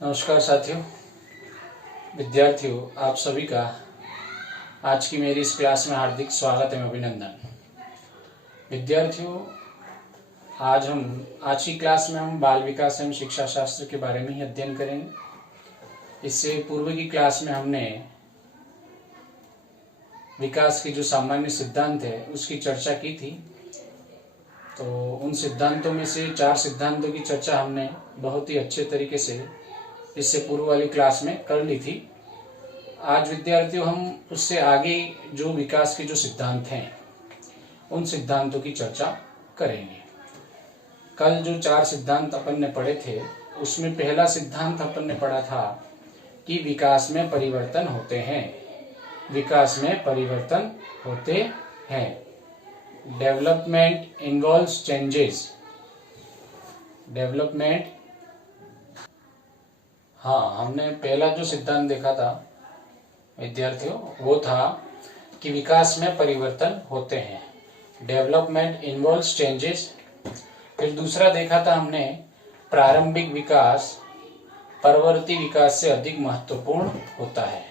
नमस्कार साथियों, विद्यार्थियों, आप सभी का आज की मेरी इस क्लास में हार्दिक स्वागत एवं अभिनंदन। विद्यार्थियों, आज की क्लास में हम बाल विकास एवं शिक्षा शास्त्र के बारे में ही अध्ययन करेंगे। इससे पूर्व की क्लास में हमने विकास के जो सामान्य सिद्धांत है उसकी चर्चा की थी। तो उन सिद्धांतों में से 4 सिद्धांतों की चर्चा हमने बहुत ही अच्छे तरीके से इससे पूर्व वाली क्लास में कर ली थी। आज विद्यार्थियों हम उससे आगे जो विकास के जो सिद्धांत हैं उन सिद्धांतों की चर्चा करेंगे। कल जो 4 सिद्धांत अपन ने पढ़े थे उसमें पहला सिद्धांत अपन ने पढ़ा था कि विकास में परिवर्तन होते हैं। विकास में परिवर्तन होते हैं। Development involves changes. डेवलपमेंट, हाँ, हमने पहला जो सिद्धांत देखा था विद्यार्थियों वो था कि विकास में परिवर्तन होते हैं। Development involves changes. फिर दूसरा देखा था हमने प्रारंभिक विकास परवर्ती विकास से अधिक महत्वपूर्ण होता है।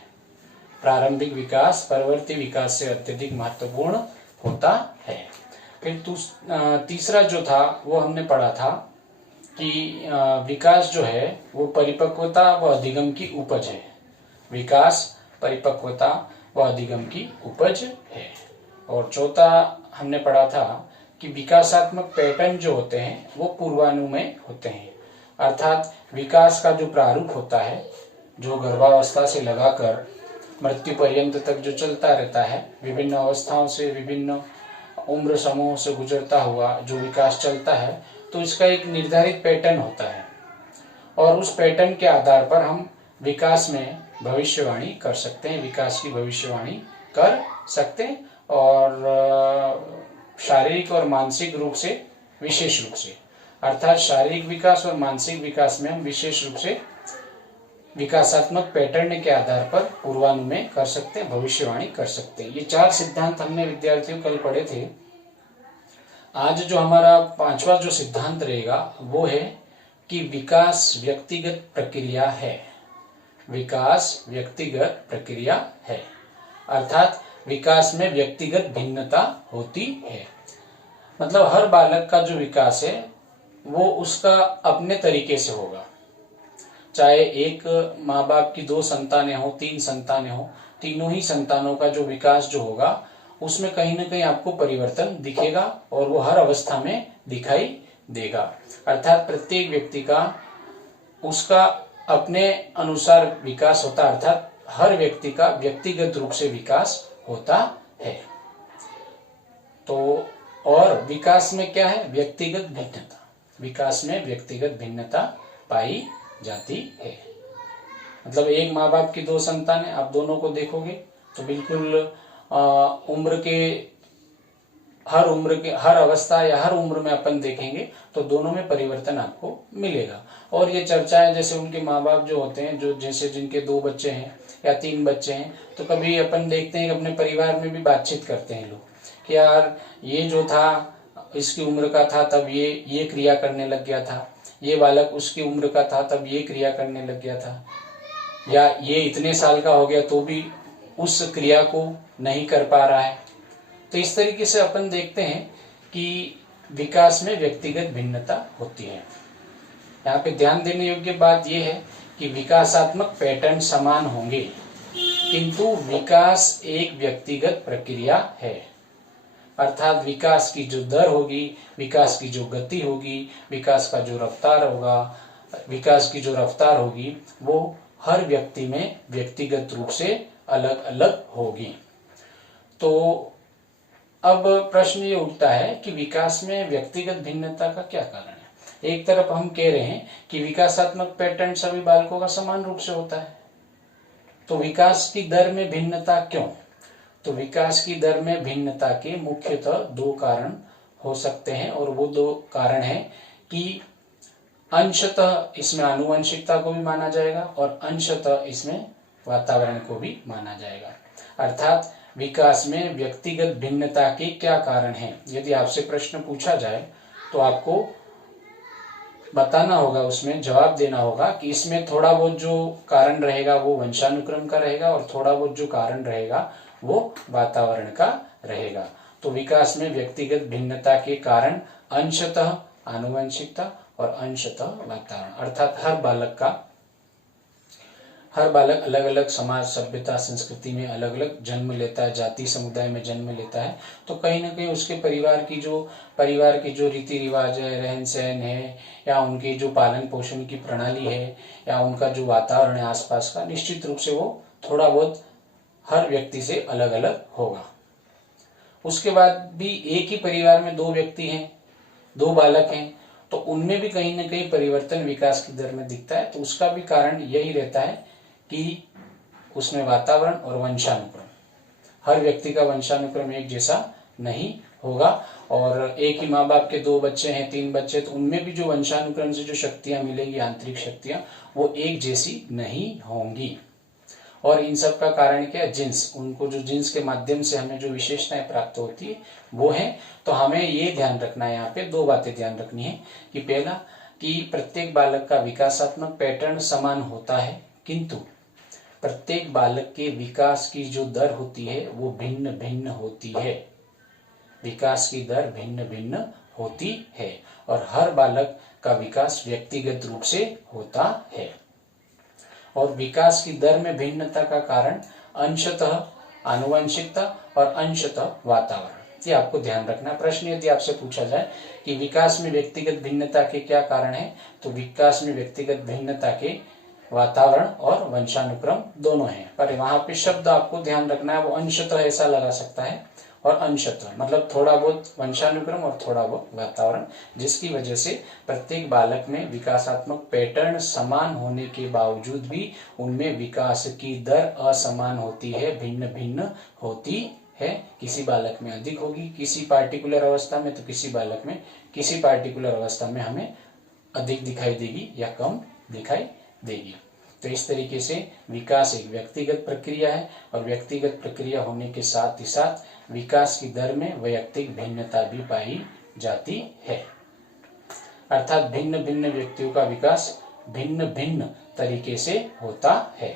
प्रारंभिक विकास परवर्ती विकास से अत्यधिक महत्वपूर्ण होता है। फिर तीसरा जो था वो हमने पढ़ा था कि विकास जो है वो परिपक्वता व अधिगम की उपज है। विकास परिपक्वता व अधिगम की उपज है। और चौथा हमने पढ़ा था कि विकासात्मक पैटर्न जो होते हैं वो पूर्वानुमेय होते हैं। अर्थात विकास का जो प्रारूप होता है, जो गर्भावस्था से लगाकर मृत्यु पर्यंत तक जो चलता रहता है, विभिन्न अवस्थाओं से विभिन्न उम्र समूह से गुजरता हुआ जो विकास चलता है, तो इसका एक निर्धारित पैटर्न होता है और उस पैटर्न के आधार पर हम विकास में भविष्यवाणी कर सकते हैं, विकास की भविष्यवाणी कर सकते हैं। और शारीरिक और मानसिक रूप से, विशेष रूप से, अर्थात शारीरिक विकास और मानसिक विकास में हम विशेष रूप से विकासात्मक पैटर्न के आधार पर पूर्वानुमेय कर सकते हैं, भविष्यवाणी कर सकते हैं। ये 4 सिद्धांत हमने विद्यार्थियों कल पढ़े थे। आज जो हमारा 5वां जो सिद्धांत रहेगा वो है कि विकास व्यक्तिगत प्रक्रिया है। विकास व्यक्तिगत प्रक्रिया है, अर्थात विकास में व्यक्तिगत भिन्नता होती है। मतलब हर बालक का जो विकास है वो उसका अपने तरीके से होगा। चाहे एक माँ बाप की 2 संतानें हो, 3 संतानें हो, तीनों ही संतानों का जो विकास जो होगा उसमें कहीं ना कहीं आपको परिवर्तन दिखेगा और वो हर अवस्था में दिखाई देगा। अर्थात प्रत्येक व्यक्ति का उसका अपने अनुसार विकास होता है, अर्थात हर व्यक्ति का व्यक्तिगत रूप से विकास होता है। तो और विकास में क्या है? व्यक्तिगत भिन्नता। विकास में व्यक्तिगत भिन्नता पाई जाती है। मतलब एक माँ बाप की 2 संतानें, आप दोनों को देखोगे तो बिल्कुल उम्र के हर अवस्था या हर उम्र में अपन देखेंगे तो दोनों में परिवर्तन आपको मिलेगा। और ये चर्चाएं जैसे उनके माँ बाप जो होते हैं, जो जैसे जिनके 2 बच्चे हैं या 3 बच्चे हैं, तो कभी अपन देखते हैं कि अपने परिवार में भी बातचीत करते हैं लोग कि यार ये जो था इसकी उम्र का था तब ये क्रिया करने लग गया था, ये बालक उसकी उम्र का था तब ये क्रिया करने लग गया था, या ये इतने साल का हो गया तो भी उस क्रिया को नहीं कर पा रहा है। तो इस तरीके से अपन देखते हैं कि विकास में व्यक्तिगत भिन्नता होती है। यहाँ पे ध्यान देने योग्य बात यह है कि विकासात्मक पैटर्न समान होंगे किंतु विकास एक व्यक्तिगत प्रक्रिया है। अर्थात विकास की जो दर होगी, विकास की जो गति होगी, विकास का जो रफ्तार होगा, विकास की जो रफ्तार होगी वो हर व्यक्ति में व्यक्तिगत रूप से अलग अलग होगी। तो अब प्रश्न ये उठता है कि विकास में व्यक्तिगत भिन्नता का क्या कारण है? एक तरफ हम कह रहे हैं कि विकासात्मक पैटर्न सभी बालकों का समान रूप से होता है, तो विकास की दर में भिन्नता क्यों? तो विकास की दर में भिन्नता के मुख्यतः 2 कारण हो सकते हैं और वो 2 कारण है कि अंशतः इसमें आनुवंशिकता को भी माना जाएगा और अंशतः इसमें वातावरण को भी माना जाएगा। अर्थात विकास में व्यक्तिगत भिन्नता के क्या कारण हैं? यदि आपसे प्रश्न पूछा जाए तो आपको बताना होगा, उसमें जवाब देना होगा कि इसमें थोड़ा बहुत जो कारण रहेगा वो वंशानुक्रम का रहेगा और थोड़ा बहुत जो कारण रहेगा वो वातावरण का रहेगा। तो विकास में व्यक्तिगत भिन्नता के कारण अंशतः आनुवंशिकता और अंशतः वातावरण, अर्थात हर बालक अलग अलग समाज, सभ्यता, संस्कृति में अलग अलग जन्म लेता है, जाति समुदाय में जन्म लेता है। तो कहीं ना कहीं उसके परिवार की जो रीति रिवाज है, रहन सहन है, या उनकी जो पालन पोषण की प्रणाली है, या उनका जो वातावरण है आसपास का, निश्चित रूप से वो थोड़ा बहुत हर व्यक्ति से अलग अलग होगा। उसके बाद भी एक ही परिवार में दो व्यक्ति हैं, दो बालक हैं, तो उनमें भी कहीं ना कहीं परिवर्तन विकास की दर में दिखता है। तो उसका भी कारण यही रहता है कि उसमें वातावरण और वंशानुक्रम, हर व्यक्ति का वंशानुक्रम एक जैसा नहीं होगा। और एक ही माँ बाप के दो बच्चे हैं, तीन बच्चे, तो उनमें भी जो वंशानुक्रम से जो शक्तियां मिलेंगी, आंतरिक शक्तियां, वो एक जैसी नहीं होंगी। और इन सब का कारण क्या है? जिन्स। उनको जो जिन्स के माध्यम से हमें जो विशेषताएं प्राप्त होती है वो है। तो हमें ये ध्यान रखना है, यहाँ पे दो बातें ध्यान रखनी है कि पहला कि प्रत्येक बालक का विकासात्मक पैटर्न समान होता है, किंतु प्रत्येक बालक के विकास की जो दर होती है वो भिन्न भिन्न होती है। विकास की दर भिन्न भिन्न होती है और हर बालक का विकास व्यक्तिगत रूप से होता है। और विकास की दर में भिन्नता का कारण अंशतः आनुवंशिकता और अंशतः वातावरण, ये आपको ध्यान रखना। प्रश्न यदि आपसे पूछा जाए कि विकास में व्यक्तिगत भिन्नता के क्या कारण है, तो विकास में व्यक्तिगत भिन्नता के वातावरण और वंशानुक्रम दोनों हैं। पर वहां पे शब्द आपको ध्यान रखना है, वो अंशतः ऐसा लगा सकता है और अंशतः मतलब थोड़ा बहुत वंशानुक्रम और थोड़ा बहुत वातावरण, जिसकी वजह से प्रत्येक बालक में विकासात्मक पैटर्न समान होने के बावजूद भी उनमें विकास की दर असमान होती है, भिन्न भिन्न होती है। किसी बालक में अधिक होगी किसी पार्टिकुलर अवस्था में, तो किसी बालक में किसी पार्टिकुलर अवस्था में हमें अधिक दिखाई देगी या कम दिखाई देगी। तो इस तरीके से विकास एक व्यक्तिगत प्रक्रिया है और व्यक्तिगत प्रक्रिया होने के साथ ही साथ विकास की दर में वैयक्तिक भिन्नता भी पाई जाती है। अर्थात भिन्न भिन्न व्यक्तियों का विकास भिन्न भिन्न तरीके से होता है।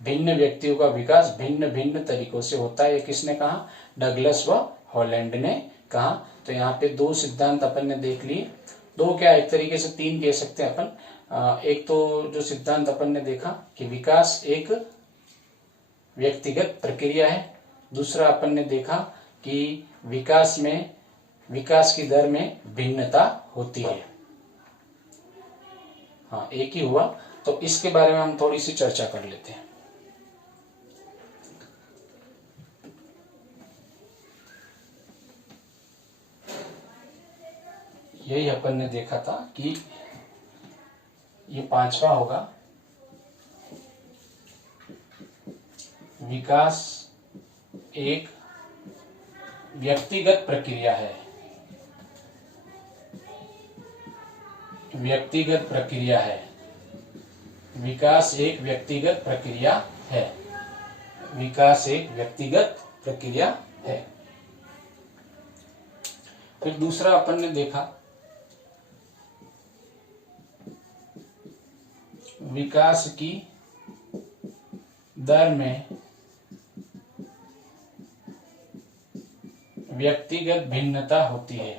भिन्न व्यक्तियों का विकास भिन्न भिन्न तरीकों से होता है। ये किसने कहा? डगलस व हॉलैंड ने कहा। तो यहाँ पे दो सिद्धांत अपन ने देख लिए, दो क्या एक तरीके से तीन कह सकते हैं अपन। एक तो जो सिद्धांत अपन ने देखा कि विकास एक व्यक्तिगत प्रक्रिया है, दूसरा अपन ने देखा कि विकास की दर में भिन्नता होती है। हाँ, एक ही हुआ। तो इसके बारे में हम थोड़ी सी चर्चा कर लेते हैं। यही अपन ने देखा था कि ये पांचवा होगा, विकास एक व्यक्तिगत प्रक्रिया है। व्यक्तिगत प्रक्रिया है। विकास एक व्यक्तिगत प्रक्रिया है। विकास एक व्यक्तिगत प्रक्रिया है। फिर दूसरा अपन ने देखा विकास की दर में व्यक्तिगत भिन्नता होती है।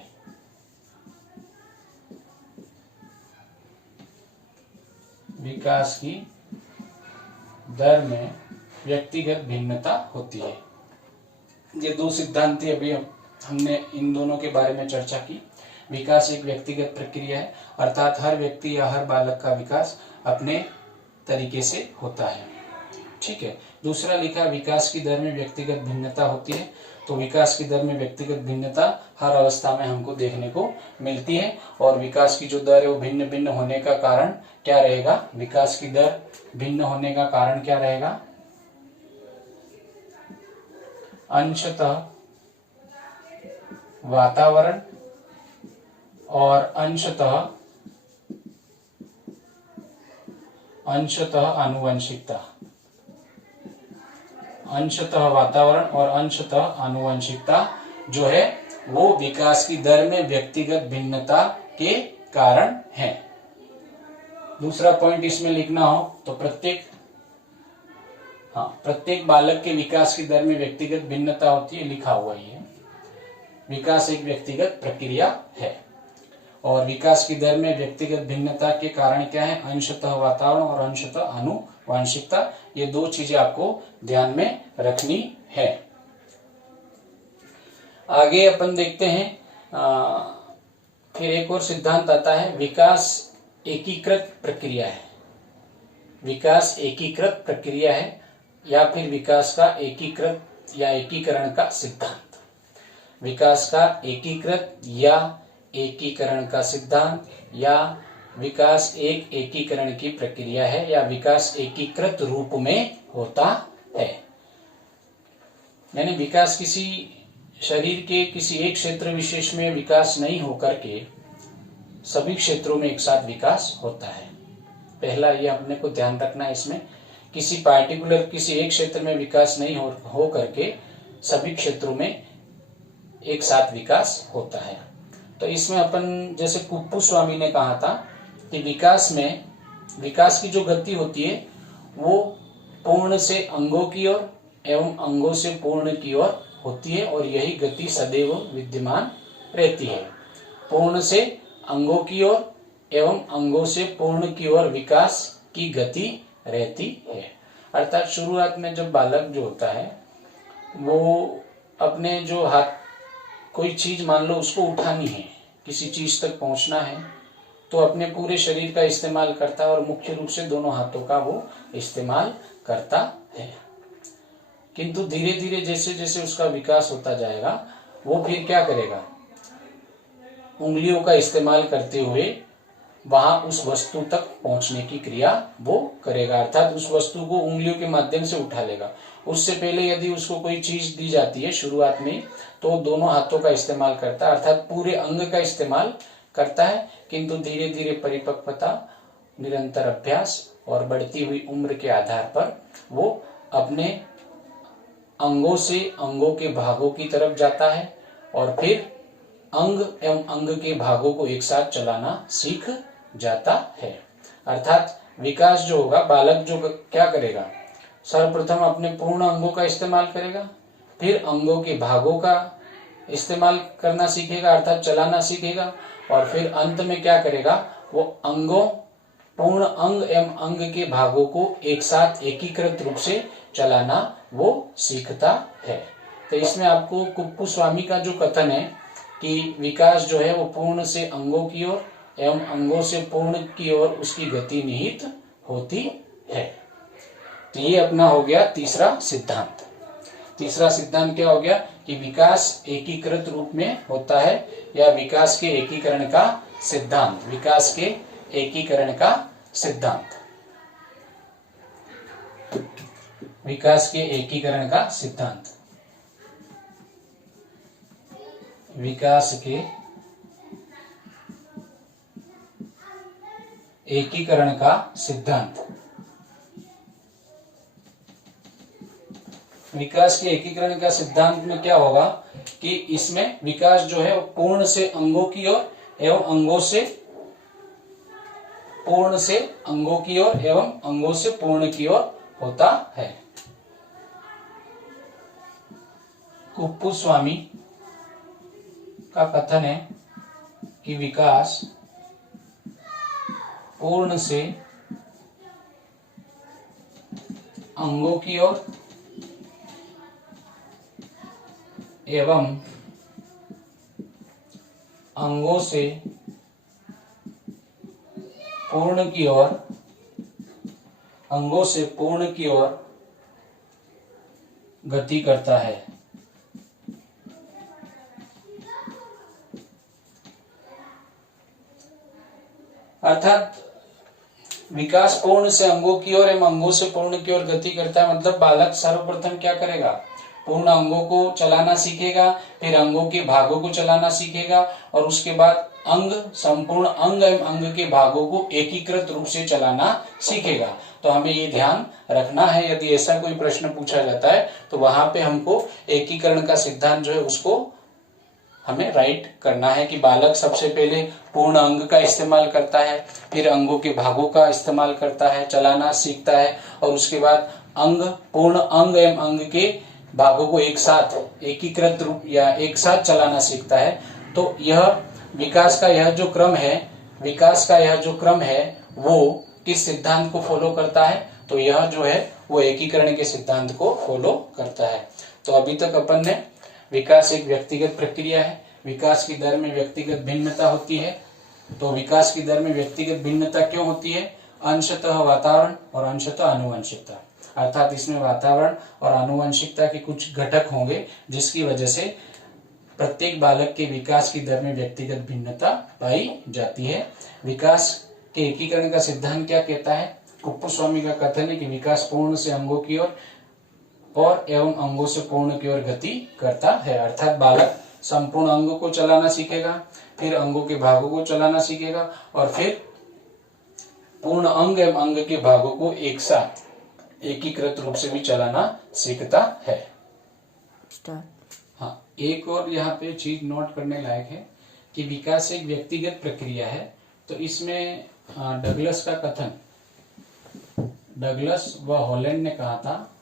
विकास की दर में व्यक्तिगत भिन्नता होती है। ये दो सिद्धांत थे, अभी हमने इन दोनों के बारे में चर्चा की। विकास एक व्यक्तिगत प्रक्रिया है, अर्थात हर व्यक्ति या हर बालक का विकास अपने तरीके से होता है। ठीक है। दूसरा लिखा विकास की दर में व्यक्तिगत भिन्नता होती है। तो विकास की दर में व्यक्तिगत भिन्नता हर अवस्था में हमको देखने को मिलती है। और विकास की जो दर है वो भिन्न भिन्न होने का कारण क्या रहेगा? विकास की दर भिन्न होने का कारण क्या रहेगा? अंशतः वातावरण और अंशतः आनुवंशिकता। अंशतः वातावरण और अंशतः आनुवंशिकता जो है वो विकास की दर में व्यक्तिगत भिन्नता के कारण हैं। दूसरा पॉइंट इसमें लिखना हो तो प्रत्येक बालक के विकास की दर में व्यक्तिगत भिन्नता होती है, लिखा हुआ ही है। विकास एक व्यक्तिगत प्रक्रिया है और विकास की दर में व्यक्तिगत भिन्नता के कारण क्या है? अंशतः वातावरण और अंशतः आनुवांशिकता। ये दो चीजें आपको ध्यान में रखनी है। आगे अपन देखते हैं, फिर एक और सिद्धांत आता है, विकास एकीकृत प्रक्रिया है। विकास एकीकृत प्रक्रिया है या फिर विकास का एकीकृत या एकीकरण का सिद्धांत। विकास का एकीकृत या एकीकरण का सिद्धांत, या विकास एक एकीकरण की प्रक्रिया है, या विकास एकीकृत रूप में होता है। यानी विकास किसी शरीर के किसी एक क्षेत्र विशेष में विकास नहीं होकर के सभी क्षेत्रों में एक साथ विकास होता है। पहला ये अपने को ध्यान रखना है, इसमें किसी पार्टिकुलर किसी एक क्षेत्र में विकास नहीं हो करके सभी क्षेत्रों में एक साथ विकास होता है। तो इसमें अपन जैसे कुप्पुस्वामी ने कहा था कि विकास की जो गति होती है वो पूर्ण से अंगों की ओर एवं अंगों से पूर्ण की ओर होती है और यही गति सदैव विद्यमान रहती है। पूर्ण से अंगों की ओर एवं अंगों से पूर्ण की ओर विकास की गति रहती है। अर्थात शुरुआत में जब बालक जो होता है वो अपने जो हाथ, कोई चीज मान लो उसको उठानी है, किसी चीज तक पहुंचना है, तो अपने पूरे शरीर का इस्तेमाल करता है और मुख्य रूप से दोनों हाथों का वो इस्तेमाल करता है। किंतु धीरे धीरे जैसे जैसे उसका विकास होता जाएगा वो फिर क्या करेगा? उंगलियों का इस्तेमाल करते हुए वहां उस वस्तु तक पहुंचने की क्रिया वो करेगा, अर्थात उस वस्तु को उंगलियों के माध्यम से उठा लेगा। उससे पहले यदि उसको कोई चीज दी जाती है शुरुआत में, तो दोनों हाथों का इस्तेमाल करता है, अर्थात पूरे अंग का इस्तेमाल करता है। किंतु धीरे धीरे परिपक्वता, निरंतर अभ्यास और बढ़ती हुई उम्र के आधार पर वो अपने अंगों से अंगों के भागों की तरफ जाता है और फिर अंग एवं अंग के भागों को एक साथ चलाना सीख जाता है। अर्थात विकास जो होगा, बालक जो क्या करेगा? सर्वप्रथम अपने पूर्ण अंगों का इस्तेमाल करेगा, फिर अंगों के भागों का इस्तेमाल करना सीखेगा अर्थात चलाना सीखेगा, और फिर अंत में क्या करेगा? वो पूर्ण अंग एवं अंग के भागों को एक साथ एकीकृत रूप से चलाना वो सीखता है। तो इसमें आपको कुप्पुस्वामी का जो कथन है कि विकास जो है वो पूर्ण से अंगों की ओर एवं अंगों से पूर्ण की ओर उसकी गति निहित होती है। तो ये अपना हो गया तीसरा सिद्धांत। तीसरा सिद्धांत क्या हो गया? कि विकास एकीकृत रूप में होता है, या विकास के एकीकरण का सिद्धांत। विकास के एकीकरण का सिद्धांत, विकास के एकीकरण का सिद्धांत, विकास के एकीकरण का सिद्धांत। विकास के एकीकरण का सिद्धांत में क्या होगा कि इसमें विकास जो है वो पूर्ण से अंगों की ओर एवं अंगों से पूर्ण से अंगों की ओर एवं अंगों से पूर्ण की ओर होता है। कुप्पुस्वामी का कथन है कि विकास पूर्ण से अंगों की ओर एवं अंगों से पूर्ण की ओर, अंगों से पूर्ण की ओर गति करता है। अर्थात विकास पूर्ण से अंगों की ओर एवं अंगों से पूर्ण की ओर गति करता है, मतलब बालक सर्वप्रथम क्या करेगा? पूर्ण अंगों को चलाना सीखेगा, फिर अंगों के भागों को चलाना सीखेगा और उसके बाद संपूर्ण अंग एवं अंग के भागों को एकीकृत रूप से चलाना सीखेगा। तो हमें ये ध्यान रखना है, यदि ऐसा कोई प्रश्न पूछा जाता है तो वहां पे हमको एकीकरण का सिद्धांत जो है उसको हमें राइट करना है कि बालक सबसे पहले पूर्ण अंग का इस्तेमाल करता है, फिर अंगों के भागों का इस्तेमाल करता है, चलाना सीखता है, और उसके बाद पूर्ण अंग एवं अंग के भागों को एक साथ एकीकृत रूप या एक साथ चलाना सीखता है। तो यह विकास का यह जो क्रम है वो किस सिद्धांत को फॉलो करता है? तो यह जो है वो एकीकरण के सिद्धांत को फॉलो करता है। तो अभी तक अपन ने विकास एक व्यक्तिगत प्रक्रिया है, विकास की दर में व्यक्तिगत भिन्नता होती है। तो विकास की दर में व्यक्तिगत भिन्नता क्यों होती है? अंशतः वातावरण और अंशतः आनुवंशिकता, अर्थात इसमें वातावरण और आनुवंशिकता के कुछ घटक होंगे जिसकी वजह से प्रत्येक बालक के विकास की दर में व्यक्तिगत भिन्नता पाई जाती है। विकास के एकीकरण का सिद्धांत क्या कहता है? कुप्पुस्वामी का कथन है कि विकास पूर्ण से अंगों की ओर और एवं अंगों से पूर्ण की ओर गति करता है, अर्थात बालक संपूर्ण अंगों को चलाना सीखेगा, फिर अंगों के भागों को चलाना सीखेगा, और फिर पूर्ण अंग एवं अंग के भागों को एक साथ एकीकृत रूप से भी चलाना सीखता है। हाँ, एक और यहाँ पे चीज नोट करने लायक है कि विकास एक व्यक्तिगत प्रक्रिया है। तो इसमें डगलस का कथन, डगलस व हॉलैंड ने कहा था,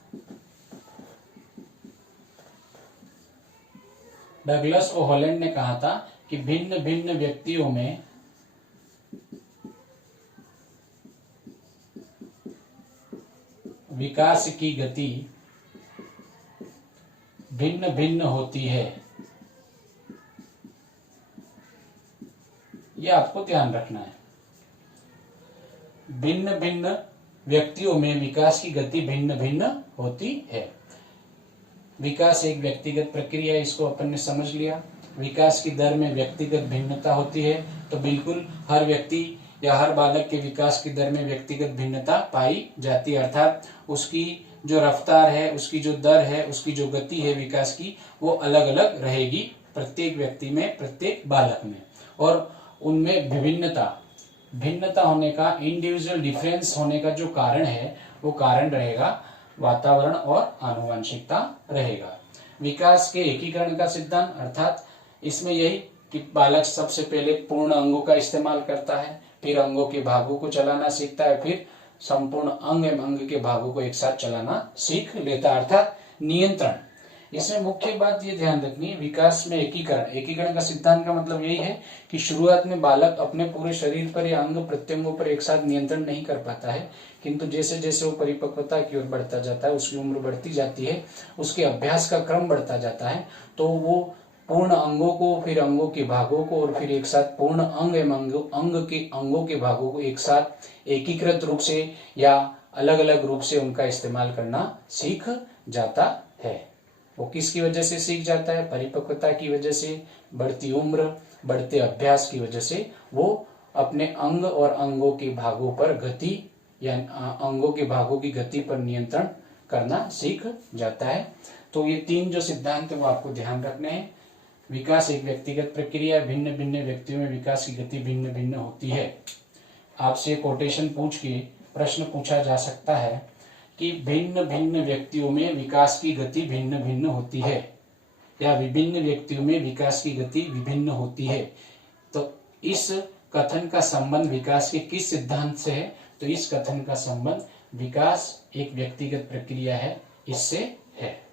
डगलस व हॉलैंड ने कहा था कि भिन्न भिन्न व्यक्तियों में विकास की गति भिन्न भिन्न होती है। यह आपको ध्यान रखना है। भिन्न भिन्न व्यक्तियों में विकास की गति भिन्न भिन्न होती है। विकास एक व्यक्तिगत प्रक्रिया है, इसको अपन ने समझ लिया। विकास की दर में व्यक्तिगत भिन्नता होती है, तो बिल्कुल हर व्यक्ति या हर बालक के विकास की दर में व्यक्तिगत भिन्नता पाई जाती है, अर्थात उसकी जो रफ्तार है, उसकी जो दर है, उसकी जो गति है विकास की, वो अलग अलग रहेगी प्रत्येक व्यक्ति में, प्रत्येक बालक में। और उनमें भिन्नता होने का, इंडिविजुअल डिफरेंस होने का जो कारण है वो कारण रहेगा वातावरण और आनुवंशिकता रहेगा। विकास के एकीकरण का सिद्धांत, अर्थात इसमें यही कि बालक सबसे पहले पूर्ण अंगों का इस्तेमाल करता है, फिर अंगों के भागों को चलाना सीखता है, फिर संपूर्ण अंग एवं अंग के भागों को एक साथ चलाना सीख लेता है, अर्थात नियंत्रण। इसमें मुख्य बात ये ध्यान रखनी है, विकास में एकीकरण का सिद्धांत का मतलब यही है कि शुरुआत में बालक अपने पूरे शरीर पर या अंग प्रत्यंगों पर एक साथ नियंत्रण नहीं कर पाता है, किंतु जैसे जैसे वो परिपक्वता की ओर बढ़ता जाता है, उसकी उम्र बढ़ती जाती है, उसके अभ्यास का क्रम बढ़ता जाता है, तो वो पूर्ण अंगों को, फिर अंगों के भागों को, और फिर एक साथ पूर्ण अंग एवं अंगों के भागों को एक साथ एकीकृत रूप से या अलग अलग रूप से उनका इस्तेमाल करना सीख जाता है। वो किसकी वजह से सीख जाता है? परिपक्वता की वजह से, बढ़ती उम्र, बढ़ते अभ्यास की वजह से वो अपने अंग और अंगों के भागों पर गति या अंगों के भागों की गति पर नियंत्रण करना सीख जाता है। तो ये तीन जो सिद्धांत है वो आपको ध्यान रखने हैं। विकास एक व्यक्तिगत प्रक्रिया, भिन्न भिन्न व्यक्तियों में विकास की गति भिन्न भिन्न होती है। आपसे कोटेशन पूछ के प्रश्न पूछा जा सकता है कि भिन्न भिन्न व्यक्तियों में विकास की गति भिन्न भिन्न होती है, या विभिन्न व्यक्तियों में विकास की गति विभिन्न होती है। तो इस कथन का संबंध विकास के किस सिद्धांत से है? तो इस कथन का संबंध विकास एक व्यक्तिगत प्रक्रिया है, इससे है।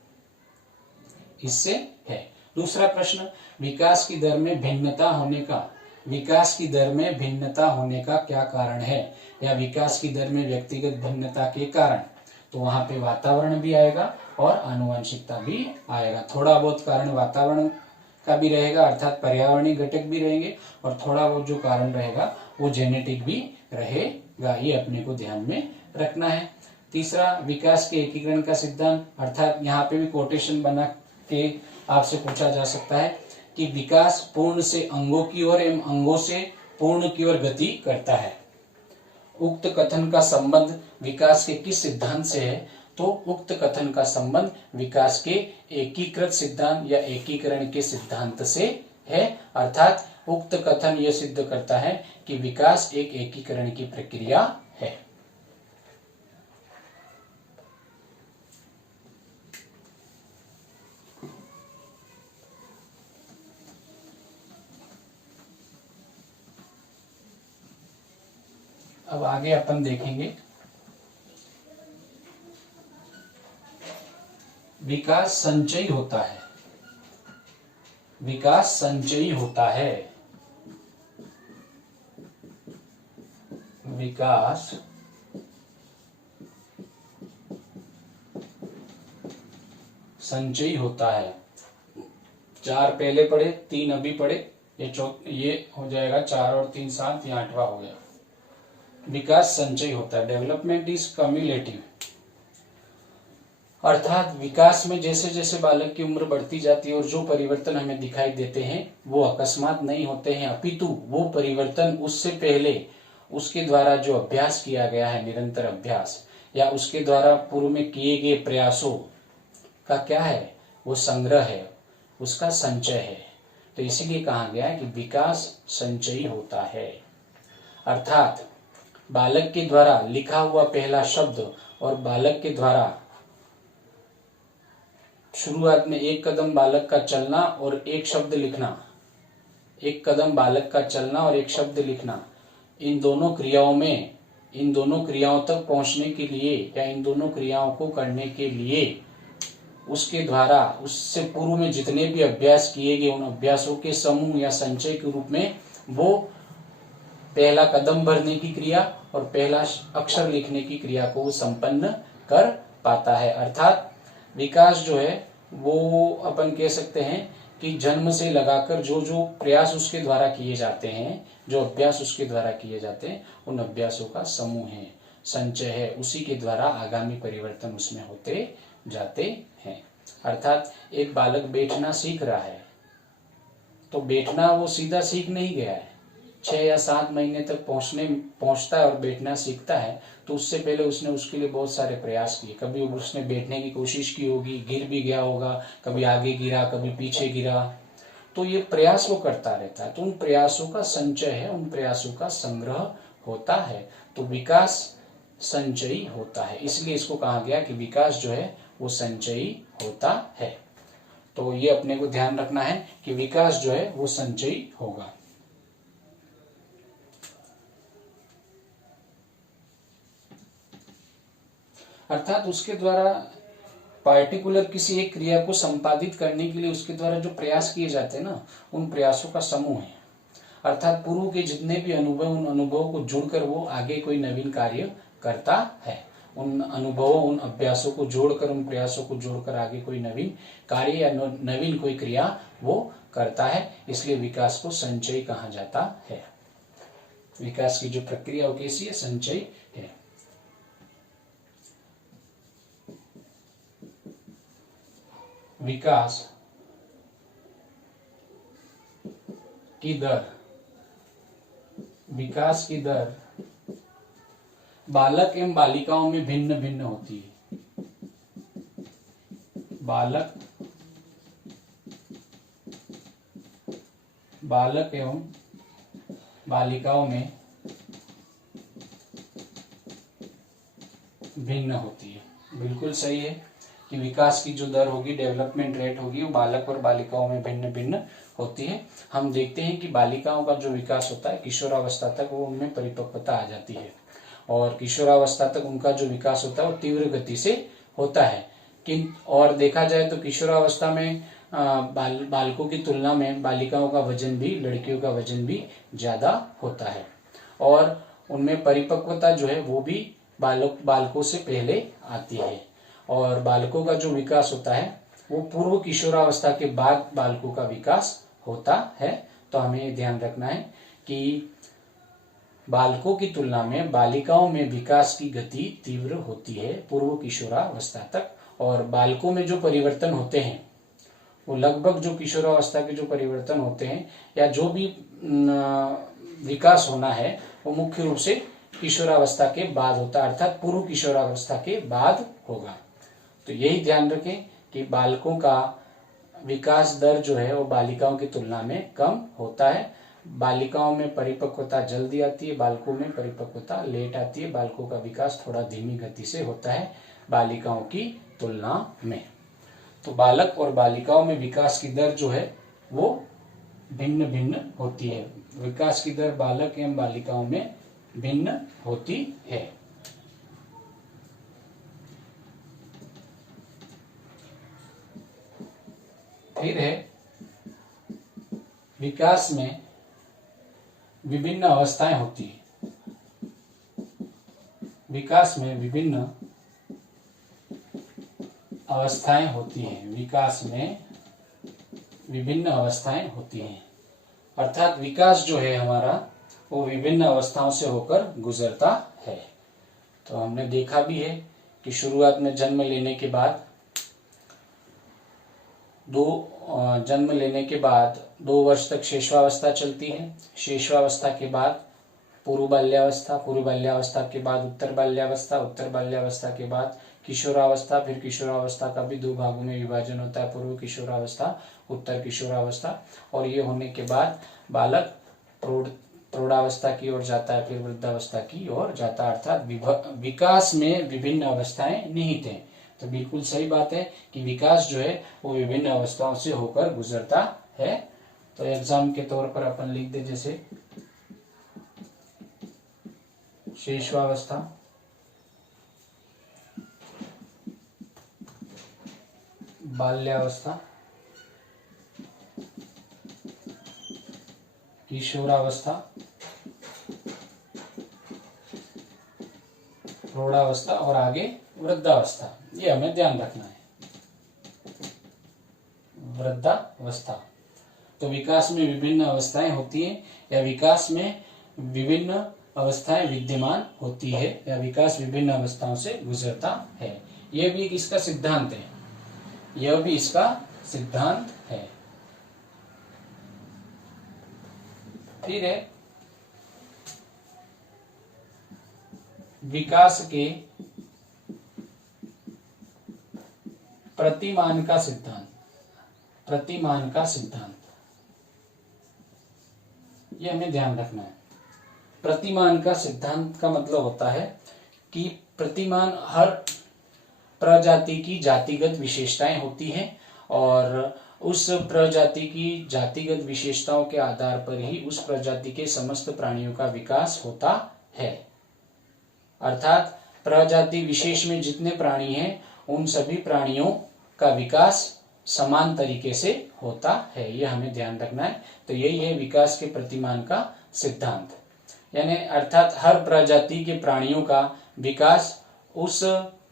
दूसरा प्रश्न, विकास की दर में भिन्नता होने का क्या कारण है, या विकास की दर में व्यक्तिगत भिन्नता के कारण? तो वहां पे वातावरण भी आएगा और आनुवंशिकता भी आएगा। थोड़ा बहुत कारण वातावरण का भी रहेगा, अर्थात पर्यावरणीय घटक भी रहेंगे, और थोड़ा बहुत जो कारण रहेगा वो जेनेटिक भी रहेगा। ये अपने को ध्यान में रखना है। तीसरा, विकास के एकीकरण का सिद्धांत, अर्थात यहाँ पे भी कोटेशन बना के आपसे पूछा जा सकता है कि विकास पूर्ण से अंगों की ओर एवं अंगों से पूर्ण की ओर गति करता है। उक्त कथन का संबंध विकास के किस सिद्धांत से है? तो उक्त कथन का संबंध विकास के एकीकृत सिद्धांत या एकीकरण के सिद्धांत से है, अर्थात उक्त कथन यह सिद्ध करता है कि विकास एक एकीकरण की प्रक्रिया है। अब आगे अपन देखेंगे विकास संचयी होता है। विकास संचयी होता है। विकास संचयी होता है। 4 पहले पढ़े, 3 अभी पढ़े, ये हो जाएगा 4 और 3 7, ये 8वां हो गया। विकास संचयी होता है। डेवलपमेंट इज कम्युलेटिव, अर्थात विकास में जैसे जैसे बालक की उम्र बढ़ती जाती है और जो परिवर्तन हमें दिखाई देते हैं वो अकस्मात नहीं होते हैं, अपितु वो परिवर्तन उससे पहले उसके द्वारा जो अभ्यास किया गया है, निरंतर अभ्यास, या उसके द्वारा पूर्व में किए गए प्रयासों का क्या है, वो संग्रह है, उसका संचय है। तो इसीलिए कहा गया है कि विकास संचयी होता है। अर्थात बालक के द्वारा लिखा हुआ पहला शब्द और बालक के द्वारा शुरुआत में एक कदम बालक का चलना और एक शब्द लिखना, एक कदम बालक का चलना और एक शब्द लिखना, इन दोनों क्रियाओं में, इन दोनों क्रियाओं तक पहुंचने के लिए या इन दोनों क्रियाओं को करने के लिए उसके द्वारा उससे पूर्व में जितने भी अभ्यास किए गए उन अभ्यासों के समूह या संचय के रूप में वो पहला कदम भरने की क्रिया और पहला अक्षर लिखने की क्रिया को संपन्न कर पाता है। अर्थात विकास जो है वो अपन कह सकते हैं कि जन्म से लगाकर जो जो प्रयास उसके द्वारा किए जाते हैं, जो अभ्यास उसके द्वारा किए जाते हैं, उन अभ्यासों का समूह है, संचय है, उसी के द्वारा आगामी परिवर्तन उसमें होते जाते हैं। अर्थात एक बालक बैठना सीख रहा है तो बैठना वो सीधा सीख नहीं गया है, 6 या 7 महीने तक पहुंचता है और बैठना सीखता है, तो उससे पहले उसने उसके लिए बहुत सारे प्रयास किए। कभी उसने बैठने की कोशिश की होगी, गिर भी गया होगा, कभी आगे गिरा, कभी पीछे गिरा, तो ये प्रयास वो करता रहता है। तो उन प्रयासों का संचय है, उन प्रयासों का संग्रह होता है। तो विकास संचयी होता है, इसलिए इसको कहा गया कि विकास जो है वो संचयी होता है। तो ये अपने को ध्यान रखना है कि विकास जो है वो संचयी होगा। अर्थात उसके द्वारा पार्टिकुलर किसी एक क्रिया को संपादित करने के लिए उसके द्वारा जो प्रयास किए जाते हैं ना, उन प्रयासों का समूह है। अर्थात पूर्व के जितने भी अनुभव, उन अनुभवों को जुड़कर वो आगे कोई नवीन कार्य करता है। उन अनुभवों, उन अभ्यासों को जोड़कर, उन प्रयासों को जोड़कर आगे कोई नवीन कार्य या नवीन कोई क्रिया वो करता है। इसलिए विकास को संचय कहा जाता है। विकास की जो प्रक्रिया वो कैसी है, संचय है। विकास की दर, विकास की दर बालक एवं बालिकाओं में भिन्न भिन्न होती है। बालक एवं बालिकाओं में भिन्न होती है। बिल्कुल सही है कि विकास की जो दर होगी, डेवलपमेंट रेट होगी, वो बालक और बालिकाओं में भिन्न भिन्न होती है। हम देखते हैं कि बालिकाओं का जो विकास होता है किशोरावस्था तक, वो उनमें परिपक्वता आ जाती है और किशोरावस्था तक उनका जो विकास होता है वो तीव्र गति से होता है। और देखा जाए तो किशोरावस्था में बालकों की तुलना में बालिकाओं का वजन भी, लड़कियों का वजन भी ज्यादा होता है और उनमें परिपक्वता जो है वो भी बालकों से पहले आती है। और बालकों का जो विकास होता है वो पूर्व किशोरावस्था के बाद बालकों का विकास होता है। तो हमें ये ध्यान रखना है कि बालकों की तुलना में बालिकाओं में विकास की गति तीव्र होती है पूर्व किशोरावस्था तक, और बालकों में जो परिवर्तन होते हैं वो लगभग जो किशोरावस्था के जो परिवर्तन होते हैं या जो भी विकास होना है वो मुख्य रूप से किशोरावस्था के बाद होता है, अर्थात पूर्व किशोरावस्था के बाद होगा। तो यही ध्यान रखें कि बालकों का विकास दर जो है वो बालिकाओं की तुलना में कम होता है। बालिकाओं में परिपक्वता जल्दी आती है, बालकों में परिपक्वता लेट आती है। बालकों का विकास थोड़ा धीमी गति से होता है बालिकाओं की तुलना में। तो बालक और बालिकाओं में विकास की दर जो है वो भिन्न भिन्न होती है। विकास की दर बालक एवं बालिकाओं में भिन्न होती है। फिर है विकास में विभिन्न अवस्थाएं होती है। विकास में विभिन्न अवस्थाएं होती हैं। विकास में विभिन्न अवस्थाएं होती हैं, अर्थात विकास जो है हमारा वो विभिन्न अवस्थाओं से होकर गुजरता है। तो हमने देखा भी है कि शुरुआत में जन्म लेने के बाद 2 वर्ष तक शेषवावस्था चलती है। शेषवावस्था के बाद पूर्व बाल्यावस्था, पूर्व बाल्यावस्था के बाद उत्तर बाल्यावस्था, उत्तर बाल्यावस्था के बाद किशोरावस्था, फिर किशोरावस्था का भी 2 भागों में विभाजन होता है, पूर्व किशोरावस्था, उत्तर किशोरावस्था। और ये होने के बाद बालक प्रौढ़ावस्था की ओर जाता है, फिर वृद्धावस्था की ओर जाता है, अर्थात विकास में विभिन्न अवस्थाएं निहित हैं। तो बिल्कुल सही बात है कि विकास जो है वो विभिन्न अवस्थाओं से होकर गुजरता है। तो एग्जाम के तौर पर अपन लिख दे जैसे शेषवावस्था, बाल्यावस्था, किशोरावस्था, प्रौढ़ावस्था और आगे वृद्धावस्था। ये हमें ध्यान रखना है, वृद्धावस्था। तो विकास में विभिन्न अवस्थाएं होती हैं या विकास में विभिन्न अवस्थाएं विद्यमान होती है या विकास विभिन्न अवस्थाओं से गुजरता है। यह भी इसका सिद्धांत है, यह भी इसका सिद्धांत है। फिर है विकास के प्रतिमान का सिद्धांत। प्रतिमान का सिद्धांत ये हमें ध्यान रखना है। प्रतिमान का सिद्धांत का मतलब होता है कि प्रतिमान हर प्रजाति की जातिगत विशेषताएं होती हैं और उस प्रजाति की जातिगत विशेषताओं के आधार पर ही उस प्रजाति के समस्त प्राणियों का विकास होता है। अर्थात प्रजाति विशेष में जितने प्राणी हैं उन सभी प्राणियों का विकास समान तरीके से होता है, यह हमें ध्यान रखना है। तो यही है विकास के प्रतिमान का सिद्धांत, यानी अर्थात हर प्रजाति के प्राणियों का विकास उस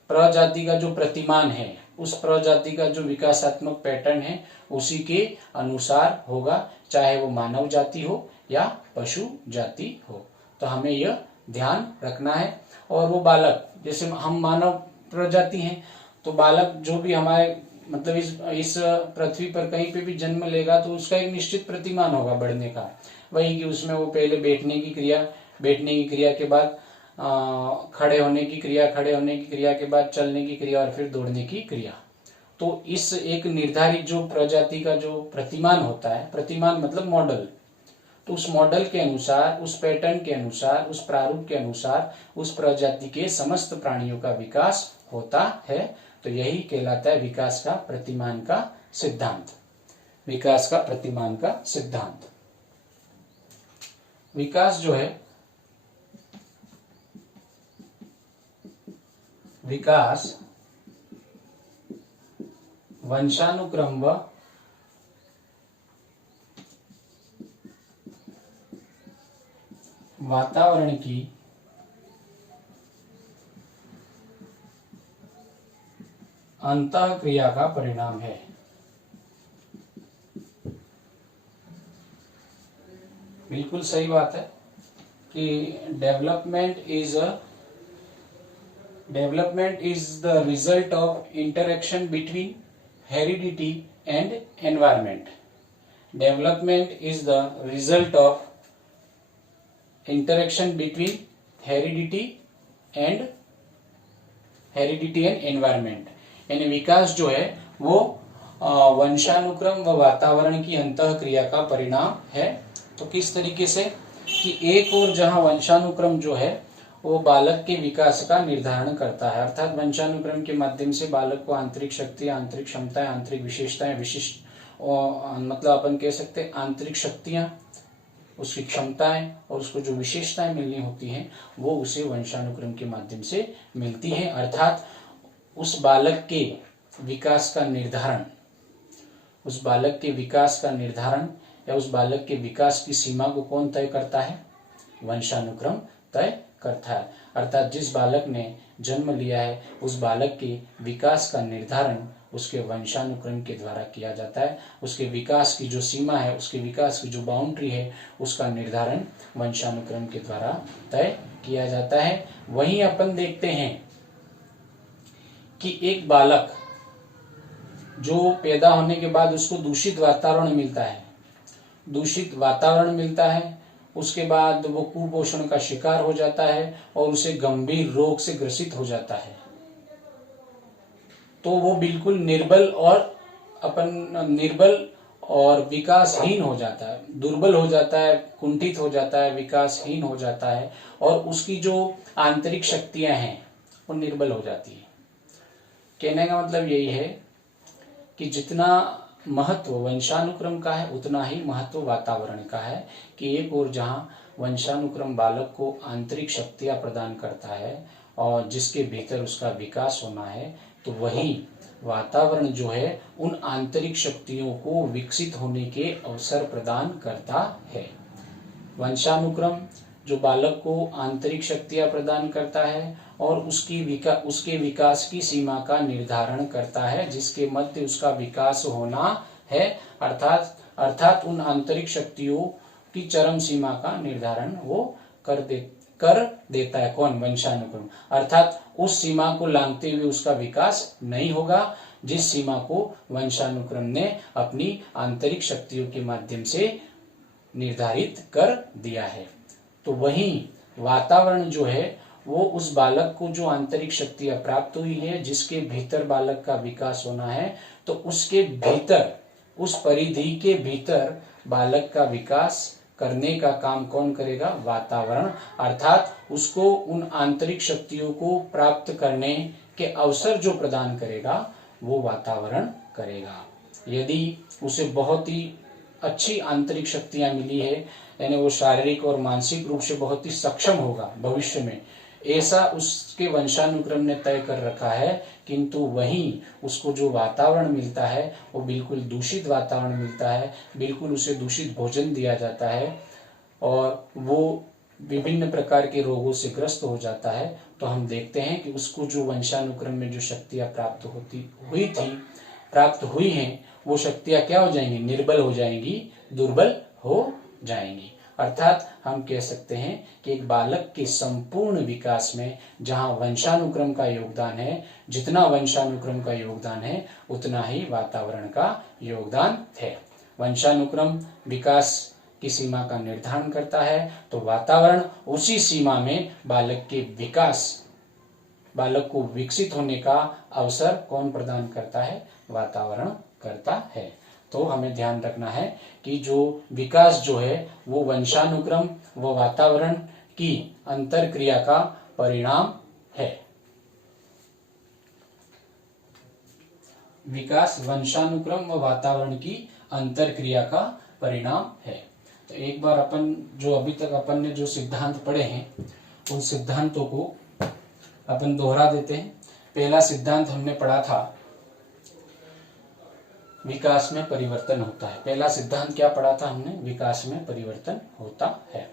प्रजाति का जो प्रतिमान है, उस प्रजाति का जो विकासात्मक पैटर्न है उसी के अनुसार होगा, चाहे वो मानव जाति हो या पशु जाति हो। तो हमें यह ध्यान रखना है। और वो बालक, जैसे हम मानव प्रजाति हैं, तो बालक जो भी हमारे मतलब इस पृथ्वी पर कहीं पे भी जन्म लेगा तो उसका एक निश्चित प्रतिमान होगा बढ़ने का। वही कि उसमें वो पहले बैठने की क्रिया के बाद खड़े होने की क्रिया के बाद चलने की क्रिया और फिर दौड़ने की क्रिया। तो इस एक निर्धारित जो प्रजाति का जो प्रतिमान होता है, प्रतिमान मतलब मॉडल, तो उस मॉडल के अनुसार, उस पैटर्न के अनुसार, उस प्रारूप के अनुसार उस प्रजाति के समस्त प्राणियों का विकास होता है। तो यही कहलाता है विकास का प्रतिमान का सिद्धांत। विकास का प्रतिमान का सिद्धांत। विकास जो है, विकास वंशानुक्रम व वातावरण की अंतःक्रिया का परिणाम है। बिल्कुल सही बात है कि development is the result of interaction between heredity and environment. Development is the result of interaction between heredity and environment. यानी विकास जो है वो वंशानुक्रम व वातावरण की अंतःक्रिया का परिणाम है। तो किस तरीके से कि एक और जहां वंशानुक्रम जो है वो बालक के विकास का निर्धारण करता है, अर्थात वंशानुक्रम के माध्यम से बालक को आंतरिक शक्ति, आंतरिक क्षमताएं, आंतरिक विशेषताएं, विशिष्ट मतलब अपन कह सकते हैं आंतरिक शक्तियां, उसकी क्षमताएं और उसको जो विशेषताएं मिलनी होती हैं वो उसे वंशानुक्रम के माध्यम से मिलती हैं। अर्थात उस बालक के विकास का निर्धारण, उस बालक के विकास का निर्धारण या उस बालक के विकास की सीमा को कौन तय करता है? वंशानुक्रम तय करता है। अर्थात जिस बालक ने जन्म लिया है उस बालक के विकास का निर्धारण उसके वंशानुक्रम के द्वारा किया जाता है। उसके विकास की जो सीमा है, उसके विकास की जो बाउंड्री है, उसका निर्धारण वंशानुक्रम के द्वारा तय किया जाता है। वहीं अपन देखते हैं कि एक बालक जो पैदा होने के बाद उसको दूषित वातावरण मिलता है, दूषित वातावरण मिलता है, उसके बाद वो कुपोषण का शिकार हो जाता है और उसे गंभीर रोग से ग्रसित हो जाता है, तो वो बिल्कुल निर्बल और विकासहीन हो जाता है, दुर्बल हो जाता है, कुंठित हो जाता है, विकासहीन हो जाता है और उसकी जो आंतरिक शक्तियां हैं वो निर्बल हो जाती है। कहने का मतलब यही है कि जितना महत्व वंशानुक्रम का है उतना ही महत्व वातावरण का है। कि एक ओर जहां वंशानुक्रम बालक को आंतरिक शक्तियां प्रदान करता है और जिसके भीतर उसका विकास होना है, तो वही वातावरण जो है उन आंतरिक शक्तियों को विकसित होने के अवसर प्रदान करता है। वंशानुक्रम जो बालक को आंतरिक शक्तियां प्रदान करता है और उसके विकास की सीमा का निर्धारण करता है, जिसके मध्य उसका विकास होना है। अर्थात उन आंतरिक शक्तियों की चरम सीमा का निर्धारण वो कर देता है। कौन? वंशानुक्रम। अर्थात उस सीमा को लांघते हुए उसका विकास नहीं होगा जिस सीमा को वंशानुक्रम ने अपनी आंतरिक शक्तियों के माध्यम से निर्धारित कर दिया है। तो वहीं वातावरण जो है वो उस बालक को जो आंतरिक शक्तियां प्राप्त हुई है, जिसके भीतर बालक का विकास होना है, तो उसके भीतर, उस परिधि के भीतर बालक का विकास करने का काम कौन करेगा? वातावरण। अर्थात उसको उन आंतरिक शक्तियों को प्राप्त करने के अवसर जो प्रदान करेगा वो वातावरण करेगा। यदि उसे बहुत ही अच्छी आंतरिक शक्तियां मिली है, यानी वो शारीरिक और मानसिक रूप से बहुत ही सक्षम होगा भविष्य में, ऐसा उसके वंशानुक्रम ने तय कर रखा है, किंतु वहीं उसको जो वातावरण मिलता है वो बिल्कुल दूषित वातावरण मिलता है, बिल्कुल उसे दूषित भोजन दिया जाता है और वो विभिन्न प्रकार के रोगों से ग्रस्त हो जाता है। तो हम देखते हैं कि उसको जो वंशानुक्रम में जो शक्तियां प्राप्त हुई हैं, वो शक्तियां क्या हो जाएंगी? निर्बल हो जाएंगी, दुर्बल हो जाएंगी। अर्थात हम कह सकते हैं कि एक बालक के संपूर्ण विकास में जहां वंशानुक्रम का योगदान है, जितना वंशानुक्रम का योगदान है उतना ही वातावरण का योगदान है। वंशानुक्रम विकास की सीमा का निर्धारण करता है, तो वातावरण उसी सीमा में बालक को विकसित होने का अवसर कौन प्रदान करता है? वातावरण करता है। तो हमें ध्यान रखना है कि जो विकास जो है वो वंशानुक्रम व वातावरण की अंतरक्रिया का परिणाम है। विकास वंशानुक्रम व वातावरण की अंतरक्रिया का परिणाम है। तो एक बार अपन जो अभी तक अपन ने जो सिद्धांत पढ़े हैं उन सिद्धांतों को अपन दोहरा देते हैं। पहला सिद्धांत हमने पढ़ा था विकास में परिवर्तन होता है। पहला सिद्धांत क्या पढ़ा था हमने? विकास में परिवर्तन होता है।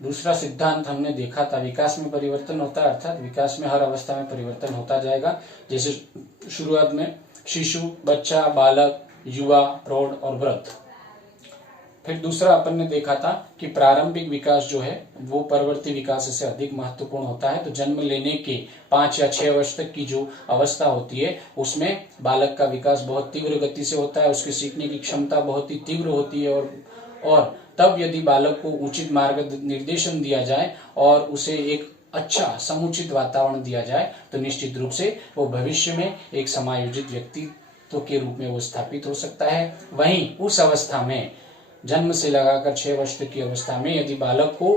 दूसरा सिद्धांत हमने देखा था विकास में परिवर्तन होता है, अर्थात विकास में हर अवस्था में परिवर्तन होता जाएगा। जैसे शुरुआत में शिशु, बच्चा, बालक, युवा, प्रौढ़ और वृद्ध। फिर दूसरा अपन ने देखा था कि प्रारंभिक विकास जो है वो परवर्ती विकास से अधिक महत्वपूर्ण होता है। तो जन्म लेने के 5 या 6 वर्ष तक की जो अवस्था होती है उसमें बालक का विकास बहुत तीव्र गति से होता है, उसके सीखने की क्षमता बहुत ही तीव्र होती है और तब यदि बालक को उचित मार्ग निर्देशन दिया जाए और उसे एक अच्छा समुचित वातावरण दिया जाए तो निश्चित रूप से वो भविष्य में एक समायोजित व्यक्तित्व के रूप में वो स्थापित हो सकता है। वहीं उस अवस्था में जन्म से लगाकर 6 वर्ष तक की अवस्था में यदि बालक को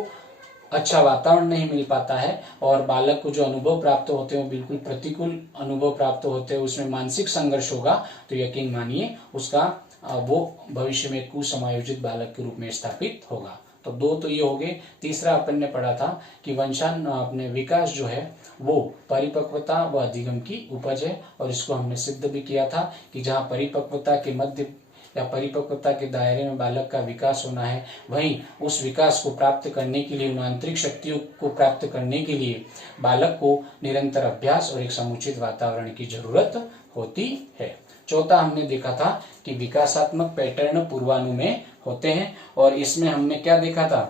अच्छा वातावरण नहीं मिल पाता है और बालक को जो अनुभव प्राप्त होते हैं वो बिल्कुल प्रतिकूल अनुभव प्राप्त होते हैं, उसमें मानसिक संघर्ष होगा, तो यकीन मानिए उसका वो भविष्य में कुसमायोजित बालक के रूप में स्थापित होगा। तो दो तो ये हो गए। तीसरा अपन ने पढ़ा था कि अपने विकास जो है वो परिपक्वता व अधिगम की उपज है, और इसको हमने सिद्ध भी किया था कि जहाँ परिपक्वता के मध्य या परिपक्वता के दायरे में बालक का विकास होना है, वहीं उस विकास को प्राप्त करने के लिए, उन आंतरिक शक्तियों को प्राप्त करने के लिए बालक को निरंतर अभ्यास और एक समुचित वातावरण की जरूरत होती है। चौथा हमने देखा था कि विकासात्मक पैटर्न पूर्वानुमेय होते हैं, और इसमें हमने क्या देखा था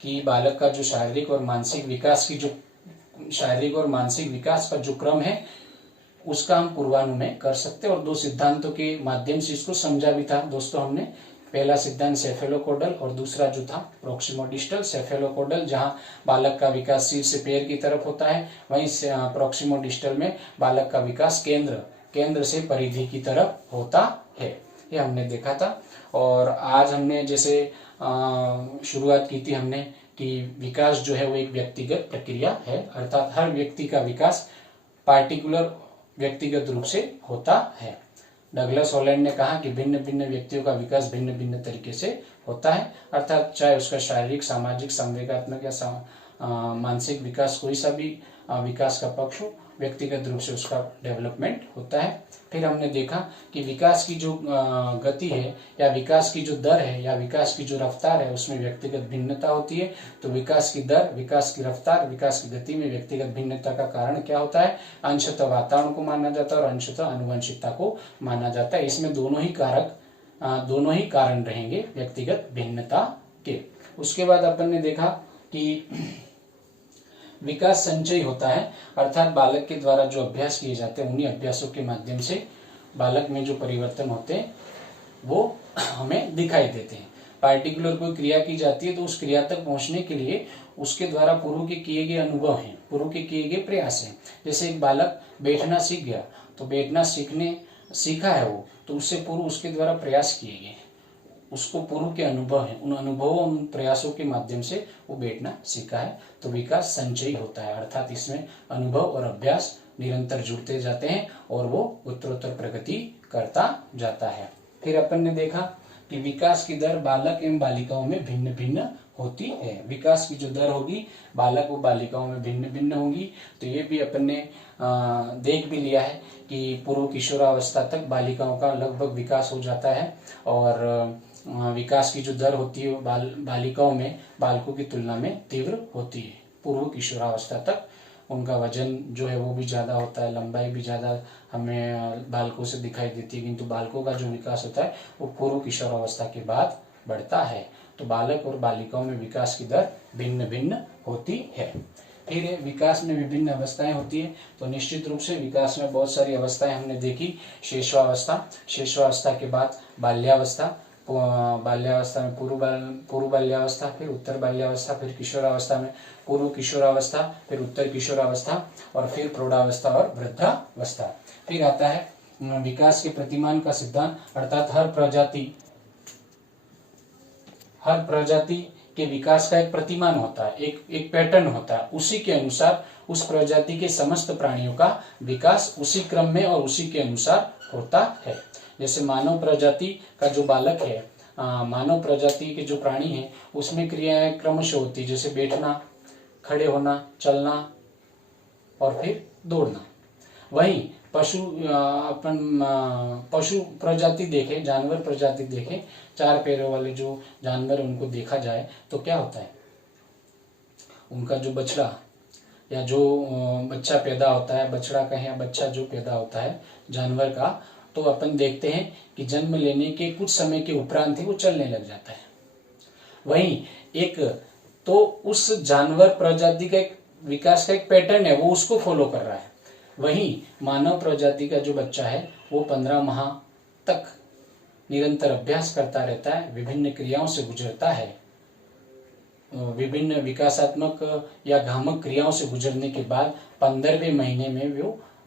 कि बालक का जो शारीरिक और मानसिक विकास का जो क्रम है उसका हम पूर्वानुमेय कर सकते हैं, और दो सिद्धांतों के माध्यम से इसको समझा भी था दोस्तों हमने। पहला सिद्धांत सेफेलोकोडल और दूसरा जो था प्रोक्सिमोडिस्टल। सेफेलोकोडल जहां बालक का विकास सिर से पैर की तरफ होता है, वहीं प्रोक्सिमोडिस्टल में बालक का विकास केंद्र से परिधि की तरफ होता है। ये हमने देखा था। और आज हमने जैसे शुरुआत की थी हमने कि विकास जो है वो एक व्यक्तिगत प्रक्रिया है, अर्थात हर व्यक्ति का विकास पार्टिकुलर व्यक्तिगत रूप से होता है। डगलस हॉलैंड ने कहा कि भिन्न भिन्न व्यक्तियों का विकास भिन्न भिन्न तरीके से होता है, अर्थात चाहे उसका शारीरिक, सामाजिक, संवेगात्मक या मानसिक विकास, कोई सा भी विकास का पक्ष हो, व्यक्तिगत रूप से उसका डेवलपमेंट होता है। फिर हमने देखा कि विकास की जो गति है या विकास की जो दर है या विकास की जो रफ्तार है उसमें व्यक्तिगत भिन्नता होती है। तो विकास की दर, विकास की रफ्तार, विकास की गति में व्यक्तिगत भिन्नता का कारण क्या होता है? अंशतः वातावरण को माना जाता है और अंशतः आनुवंशिकता को माना जाता है। इसमें दोनों ही कारण रहेंगे व्यक्तिगत भिन्नता के। उसके बाद अपन ने देखा कि विकास संचयी होता है, अर्थात बालक के द्वारा जो अभ्यास किए जाते हैं उन्हीं अभ्यासों के माध्यम से बालक में जो परिवर्तन होते हैं वो हमें दिखाई देते हैं। पार्टिकुलर कोई क्रिया की जाती है तो उस क्रिया तक पहुंचने के लिए उसके द्वारा पूर्व के किए गए अनुभव हैं, पूर्व के किए गए प्रयास हैं। जैसे एक बालक बैठना सीख गया, तो बैठना सीखा है वो, तो उससे पूर्व उसके द्वारा प्रयास किए गए, उसको पूर्व के अनुभव है, उन अनुभवों, उन प्रयासों के माध्यम से वो बैठना सीखा है। तो विकास संचयी होता है, अर्थात इसमें अनुभव और अभ्यास निरंतर जुड़ते जाते हैं और वो उत्तरोत्तर प्रगति करता जाता है। फिर अपन ने देखा कि विकास की दर बालक एवं बालिकाओं में भिन्न भिन्न होती है। विकास की जो दर होगी बालक व बालिकाओं में भिन्न भिन्न होगी। तो ये भी अपन ने देख भी लिया है कि पूर्व किशोरावस्था तक बालिकाओं का लगभग विकास हो जाता है, और विकास की जो दर होती है बालिकाओं में बालकों की तुलना में तीव्र होती है। पूर्व किशोरावस्था तक उनका वजन जो है वो भी ज़्यादा होता है, लंबाई भी ज़्यादा हमें बालकों से दिखाई देती है, किंतु बालकों का जो विकास होता है वो पूर्व किशोरावस्था के बाद बढ़ता है। तो बालक और बालिकाओं में विकास की दर भिन्न भिन्न होती है। फिर विकास में विभिन्न अवस्थाएं होती है। तो निश्चित रूप से विकास में बहुत सारी अवस्थाएं हमने देखी। शेषवावस्था के बाद बाल्यावस्था, बाल्यावस्था में पूर्व बाल्यावस्था, फिर उत्तर बाल्यावस्था, फिर किशोरावस्था में पूर्व किशोरावस्था, फिर उत्तर किशोरावस्था, और फिर प्रौढ़ावस्था और वृद्धावस्था। फिर आता है विकास के प्रतिमान का सिद्धांत, अर्थात हर प्रजाति के विकास का एक प्रतिमान होता है, एक पैटर्न होता है। उसी के अनुसार उस प्रजाति के समस्त प्राणियों का विकास उसी क्रम में और उसी के अनुसार होता है। जैसे मानव प्रजाति का जो बालक है, मानव प्रजाति के जो प्राणी हैं उसमें क्रियाएं क्रमशः होती है, जैसे बैठना, खड़े होना, चलना और फिर दौड़ना। वहीं पशु प्रजाति देखें, जानवर प्रजाति देखें, चार पैरों वाले जो जानवर उनको देखा जाए तो क्या होता है, उनका जो बछड़ा या जो बच्चा पैदा होता है, बछड़ा कहें या बच्चा जो पैदा होता है जानवर का, तो अपन देखते हैं कि जन्म लेने के कुछ समय के उपरांत ही वो चलने लग जाता है। वहीं एक तो उस जानवर प्रजाति का एक विकास का एक पैटर्न है, वो उसको फॉलो कर रहा है। वहीं मानव प्रजाति का जो बच्चा है वो 15 माह तक निरंतर अभ्यास करता रहता है, विभिन्न क्रियाओं से गुजरता है, विभिन्न विकासात्मक या भ्रामक क्रियाओं से गुजरने के बाद 15वें महीने में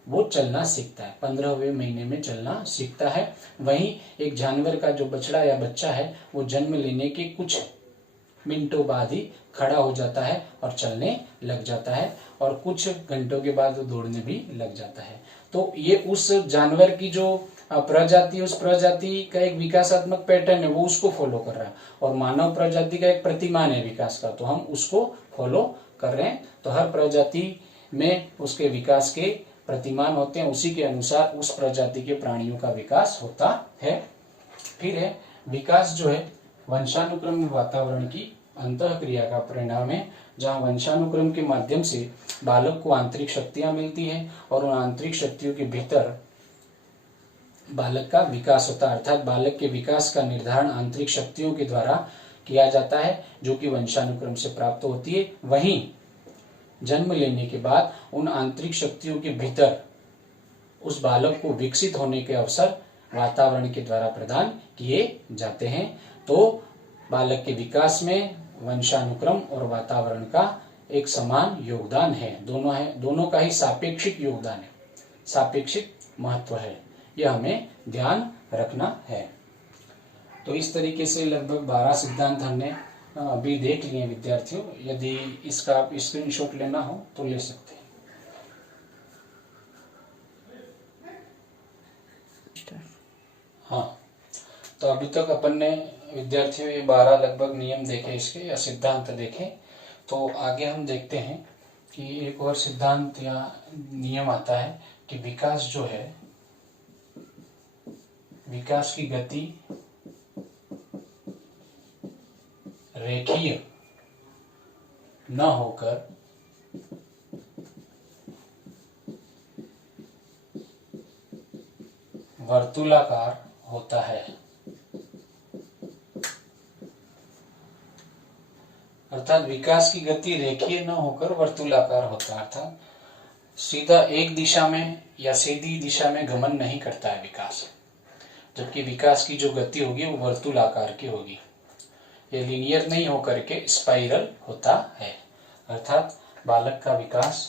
वो चलना सीखता है, 15वें महीने में चलना सीखता है। वहीं एक जानवर का जो बछड़ा या बच्चा है वो जन्म लेने के कुछ मिनटों बाद ही खड़ा हो जाता है और चलने लग जाता है, और कुछ घंटों के बाद वो दौड़ने भी लग जाता है। तो ये उस जानवर की जो प्रजाति उस प्रजाति का एक विकासात्मक पैटर्न है, वो उसको फॉलो कर रहा है, और मानव प्रजाति का एक प्रतिमान है विकास का, तो हम उसको फॉलो कर रहे हैं। तो हर प्रजाति में उसके विकास के प्रतिमान होते हैं, उसी के अनुसार उस प्रजाति के प्राणियों का विकास होता है। फिर है विकास जो है वंशानुक्रम में वातावरण की अंतःक्रिया का परिणाम है, जहां वंशानुक्रम के माध्यम से बालक को आंतरिक शक्तियां मिलती हैं और उन आंतरिक शक्तियों के भीतर बालक का विकास होता है। अर्थात बालक के विकास का निर्धारण आंतरिक शक्तियों के द्वारा किया जाता है, जो कि वंशानुक्रम से प्राप्त होती है। वहीं जन्म लेने के बाद उन आंतरिक शक्तियों के भीतर उस बालक को विकसित होने के अवसर वातावरण के द्वारा प्रदान किए जाते हैं। तो बालक के विकास में वंशानुक्रम और वातावरण का एक समान योगदान है, दोनों का ही सापेक्षिक योगदान है, सापेक्षिक महत्व है, यह हमें ध्यान रखना है। तो इस तरीके से लगभग 12 सिद्धांत हमने अभी देख लिए विद्यार्थियों। यदि इसका आप स्क्रीनशॉट लेना हो तो ले सकते हैं। हाँ, तो अभी तक अपन ने विद्यार्थियों ये 12 लगभग नियम देखे इसके, या सिद्धांत देखे। तो आगे हम देखते हैं कि एक और सिद्धांत या नियम आता है कि विकास जो है, विकास की गति रेखीय न होकर वर्तुलाकार होता है। अर्थात विकास की गति रेखीय न होकर वर्तुलाकार होता है, अर्थात सीधा एक दिशा में या सीधी दिशा में गमन नहीं करता है विकास, जबकि विकास की जो गति होगी वो वर्तुलाकार की होगी। ये लीनियर नहीं होकर के स्पाइरल होता है। अर्थात बालक का विकास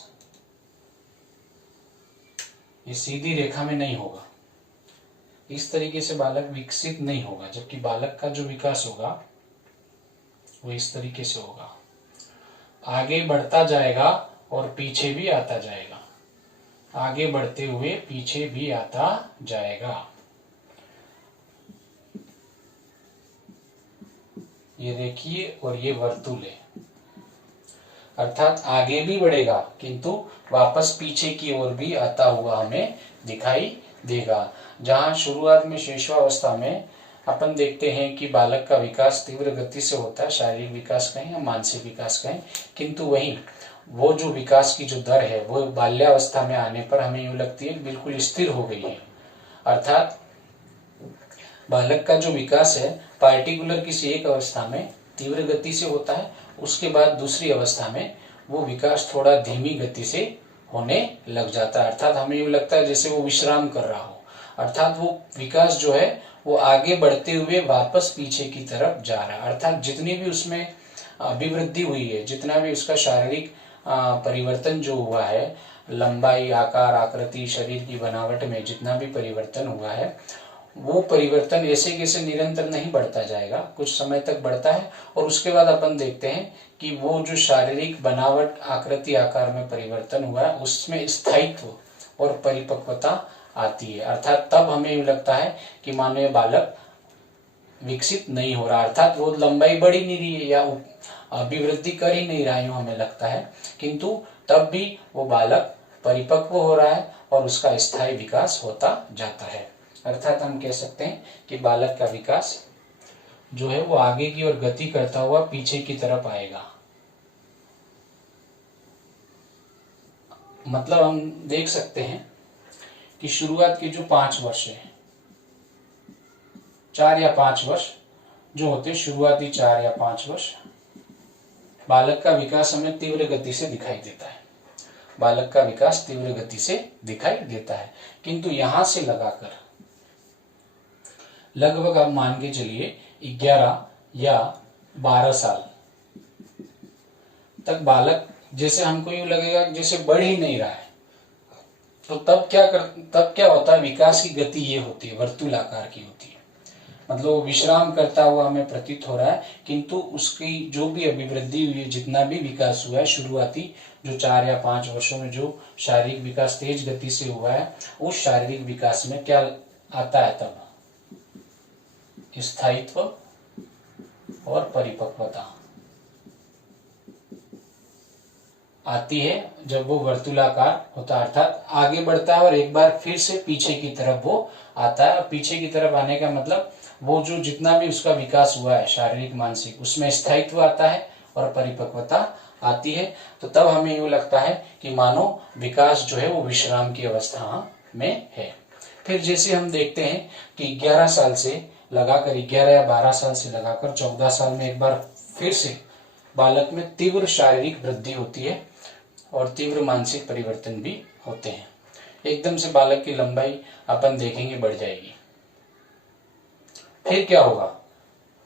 ये सीधी रेखा में नहीं होगा, इस तरीके से बालक विकसित नहीं होगा, जबकि बालक का जो विकास होगा वो इस तरीके से होगा, आगे बढ़ता जाएगा और पीछे भी आता जाएगा, आगे बढ़ते हुए पीछे भी आता जाएगा। ये रेखीय और ये वर्तुल है, अर्थात आगे भी बढ़ेगा किंतु वापस पीछे की ओर भी आता हुआ हमें दिखाई देगा। जहां शुरुआत में शिशुअवस्था में अपन देखते हैं कि बालक का विकास तीव्र गति से होता है, शारीरिक विकास कहें या मानसिक विकास कहें, किंतु वहीं वो जो विकास की जो दर है वो बाल्यावस्था में आने पर हमें यूं लगती है बिल्कुल स्थिर हो गई है। अर्थात बालक का जो विकास है पार्टिकुलर किसी एक अवस्था में तीव्र गति से होता है, उसके बाद दूसरी अवस्था में वो विकास थोड़ा धीमी गति से होने लग जाता है। अर्थात हमें यूं लगता है जैसे वो विश्राम कर रहा हो, अर्थात वो विकास जो है वो आगे बढ़ते हुए वापस पीछे की तरफ जा रहा है। अर्थात जितनी भी उसमें अभिवृद्धि हुई है, जितना भी उसका शारीरिक परिवर्तन जो हुआ है, लंबाई, आकार, आकृति, शरीर की बनावट में जितना भी परिवर्तन हुआ है, वो परिवर्तन ऐसे कैसे निरंतर नहीं बढ़ता जाएगा, कुछ समय तक बढ़ता है और उसके बाद अपन देखते हैं कि वो जो शारीरिक बनावट, आकृति, आकार में परिवर्तन हुआ है उसमें स्थायित्व और परिपक्वता आती है। अर्थात तब हमें यूं लगता है कि मानो ये बालक विकसित नहीं हो रहा, अर्थात वो लंबाई बढ़ ही नहीं रही है या अभिवृद्धि कर ही नहीं रहा है, यूं हमें लगता है, किंतु तब भी वो बालक परिपक्व हो रहा है और उसका स्थायी विकास होता जाता है। अर्थात हम कह सकते हैं कि बालक का विकास जो है वो आगे की ओर गति करता हुआ पीछे की तरफ आएगा। मतलब हम देख सकते हैं कि शुरुआत के जो 5 वर्ष है, 4 या 5 वर्ष जो होते हैं, शुरुआती 4 या 5 वर्ष बालक का विकास हमें तीव्र गति से दिखाई देता है, बालक का विकास तीव्र गति से दिखाई देता है। किंतु यहां से लगाकर लगभग आप मान के चलिए 11 या 12 साल तक बालक जैसे हमको यूं लगेगा जैसे बढ़ ही नहीं रहा है, तो तब क्या होता है, विकास की गति ये होती है, वर्तुलाकार की होती है। मतलब वो विश्राम करता हुआ हमें प्रतीत हो रहा है, किंतु उसकी जो भी अभिवृद्धि हुई है, जितना भी विकास हुआ है शुरुआती जो 4 या 5 वर्षों में जो शारीरिक विकास तेज गति से हुआ है, उस शारीरिक विकास में क्या आता है तब स्थायित्व और परिपक्वता आती है जब वो वर्तुलाकार होता है, अर्थात आगे बढ़ता है और एक बार फिर से पीछे की तरफ वो आता है। पीछे की तरफ आने का मतलब वो जो जितना भी उसका विकास हुआ है शारीरिक मानसिक, उसमें स्थायित्व आता है और परिपक्वता आती है। तो तब हमें यूं लगता है कि मानो विकास जो है वो विश्राम की अवस्था में है। फिर जैसे हम देखते हैं कि 11 साल से लगाकर 11 या 12 साल से लगाकर 14 साल में एक बार फिर से बालक में तीव्र शारीरिक वृद्धि होती है और तीव्र मानसिक परिवर्तन भी होते हैं। एकदम से बालक की लंबाई अपन देखेंगे बढ़ जाएगी। फिर क्या होगा,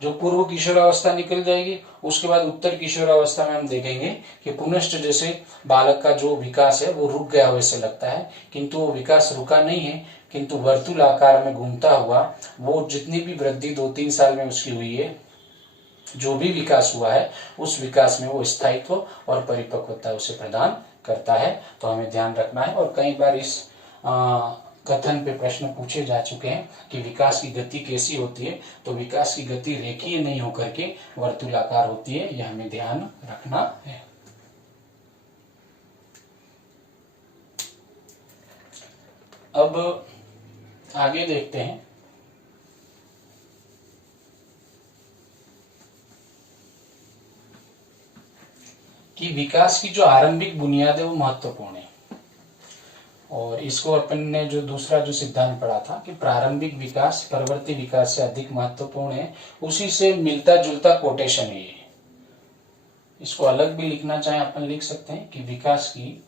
जो पूर्व किशोरावस्था निकल जाएगी, उसके बाद उत्तर किशोरावस्था में हम देखेंगे कि पुनश्च जैसे बालक का जो विकास है वो रुक गया वैसे लगता है, किंतु वो विकास रुका नहीं है, किंतु वर्तुलाकार में घूमता हुआ वो जितनी भी वृद्धि 2-3 साल में उसकी हुई है, जो भी विकास हुआ है उस विकास में वो स्थायित्व और परिपक्वता उसे प्रदान करता है। तो हमें ध्यान रखना है। और कई बार इस कथन पे प्रश्न पूछे जा चुके हैं कि विकास की गति कैसी होती है, तो विकास की गति रेखीय नहीं होकर के वर्तुलाकार होती है, यह हमें ध्यान रखना है। अब आगे देखते हैं कि विकास की जो आरंभिक बुनियाद है वो महत्वपूर्ण है। और इसको अपन ने जो दूसरा जो सिद्धांत पढ़ा था कि प्रारंभिक विकास परवर्ती विकास से अधिक महत्वपूर्ण है, उसी से मिलता जुलता कोटेशन है ये। इसको अलग भी लिखना चाहे अपन लिख सकते हैं कि विकास की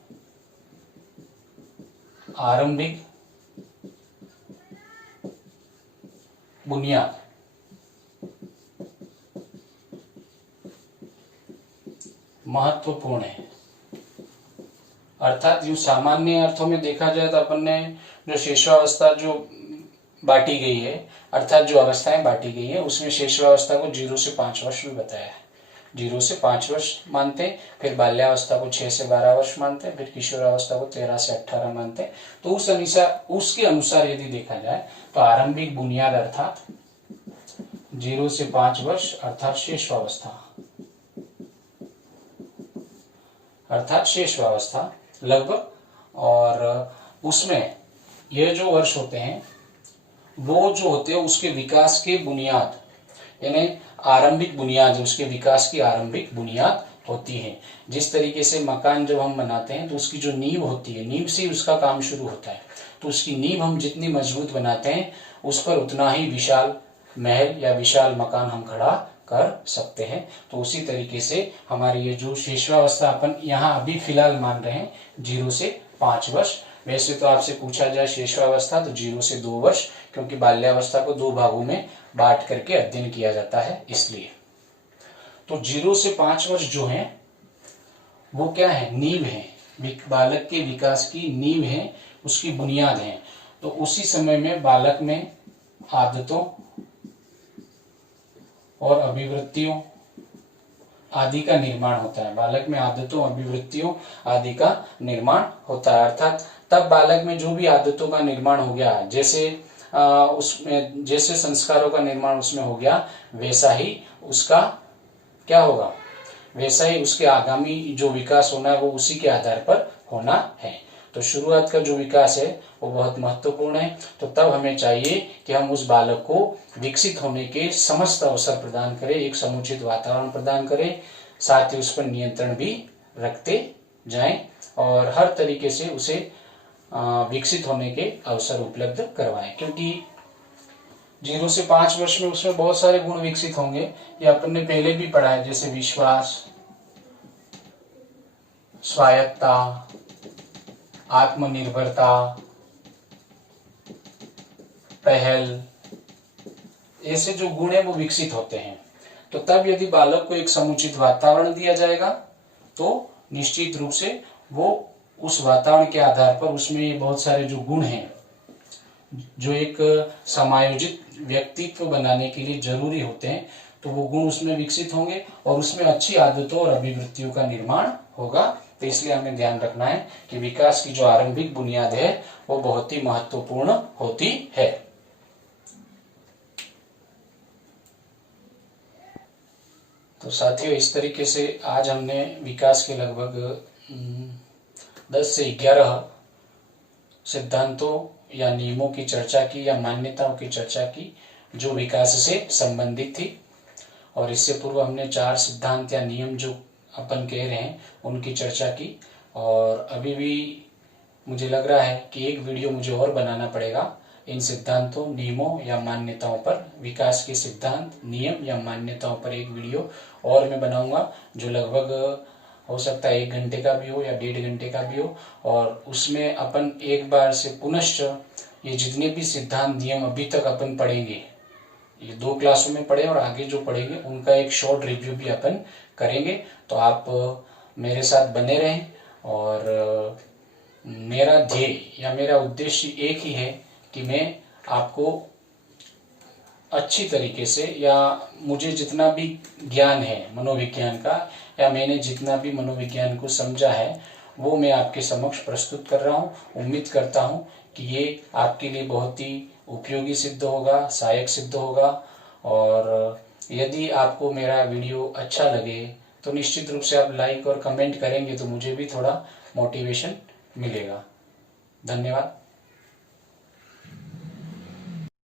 आरंभिक बुनियाद महत्वपूर्ण है। अर्थात यूं सामान्य अर्थों में देखा जाए तो अपन ने जो शेषावस्था जो बांटी गई है, अर्थात जो अवस्थाएं बांटी गई है, उसमें शेषावस्था को 0 से 5 वर्ष भी बताया है। 0 से 5 वर्ष मानते हैं, फिर बाल्यावस्था को 6 से 12 वर्ष मानते हैं, फिर किशोरावस्था को 13 से 18 मानते हैं। तो उसके अनुसार यदि देखा जाए तो आरंभिक बुनियाद अर्थात 0 से 5 वर्ष अर्थात शेषावस्था लगभग, और उसमें ये जो वर्ष होते हैं वो जो होते हैं उसके विकास के बुनियाद, यानी आरंभिक बुनियाद, उसके विकास की आरंभिक बुनियाद होती है। जिस तरीके से मकान जब हम बनाते हैं तो उसकी जो नींव होती है, नींव से उसका काम शुरू होता है, तो उसकी नींव हम जितनी मजबूत बनाते हैं उस पर उतना ही विशाल महल या विशाल मकान हम खड़ा कर सकते हैं। तो उसी तरीके से हमारी ये जो शेषावस्था अपन यहाँ अभी फिलहाल मान रहे हैं 0 से 5 वर्ष, वैसे तो आपसे पूछा जाए शेषावस्था तो 0 से 2 वर्ष, क्योंकि बाल्यावस्था को 2 भागों में बांट करके अध्ययन किया जाता है इसलिए। तो 0 से 5 वर्ष जो है वो क्या है, नींव है, बालक के विकास की नींव है, उसकी बुनियाद है। तो उसी समय में बालक में आदतों और अभिवृत्तियों आदि का निर्माण होता है। बालक में आदतों अभिवृत्तियों आदि का निर्माण होता है, अर्थात तब बालक में जो भी आदतों का निर्माण हो गया, जैसे उसमें जैसे संस्कारों का निर्माण उसमें हो गया, वैसा ही उसका क्या होगा, वैसा ही उसके आगामी जो विकास होना है वो उसी के आधार पर होना है। तो शुरुआत का जो विकास है वो बहुत महत्वपूर्ण है। तो तब हमें चाहिए कि हम उस बालक को विकसित होने के समस्त अवसर प्रदान करें, एक समुचित वातावरण प्रदान करें, साथ ही उस पर नियंत्रण भी रखते जाएं और हर तरीके से उसे विकसित होने के अवसर उपलब्ध करवाएं। क्योंकि 0 से 5 वर्ष में उसमें बहुत सारे गुण विकसित होंगे, ये अपन ने पहले भी पढ़ा है, जैसे विश्वास, स्वायत्तता, आत्मनिर्भरता, पहल, ऐसे जो गुण है वो विकसित होते हैं। तो तब यदि बालक को एक समुचित वातावरण दिया जाएगा तो निश्चित रूप से वो उस वातावरण के आधार पर उसमें ये बहुत सारे जो गुण हैं जो एक समायोजित व्यक्तित्व बनाने के लिए जरूरी होते हैं, तो वो गुण उसमें विकसित होंगे और उसमें अच्छी आदतों और अभिवृत्तियों का निर्माण होगा। तो इसलिए हमें ध्यान रखना है कि विकास की जो आरंभिक बुनियाद है वो बहुत ही महत्वपूर्ण होती है। तो साथियों, इस तरीके से आज हमने विकास के लगभग 10 से 11 सिद्धांतों या नियमों की चर्चा की या मान्यताओं की चर्चा की जो विकास से संबंधित थी। और इससे पूर्व हमने 4 सिद्धांत या नियम जो अपन कह रहे हैं उनकी चर्चा की। और अभी भी मुझे लग रहा है कि एक वीडियो मुझे और बनाना पड़ेगा इन सिद्धांतों, नियमों या मान्यताओं पर, विकास के सिद्धांत, नियम या मान्यताओं पर एक वीडियो और मैं बनाऊंगा जो लगभग हो सकता है 1 घंटे का भी हो या 1.5 घंटे का भी हो। और उसमें अपन एक बार से पुनश्च ये जितने भी सिद्धांत, नियम अभी तक अपन पढ़ेंगे, ये 2 क्लासों में पढ़े और आगे जो पढ़ेंगे उनका एक शॉर्ट रिव्यू भी अपन करेंगे। तो आप मेरे साथ बने रहें। और मेरा ध्येय या मेरा उद्देश्य एक ही है कि मैं आपको अच्छी तरीके से, या मुझे जितना भी ज्ञान है मनोविज्ञान का, या मैंने जितना भी मनोविज्ञान को समझा है, वो मैं आपके समक्ष प्रस्तुत कर रहा हूँ। उम्मीद करता हूँ कि ये आपके लिए बहुत ही उपयोगी सिद्ध होगा, सहायक सिद्ध होगा। और यदि आपको मेरा वीडियो अच्छा लगे तो निश्चित रूप से आप लाइक और कमेंट करेंगे तो मुझे भी थोड़ा मोटिवेशन मिलेगा। धन्यवाद।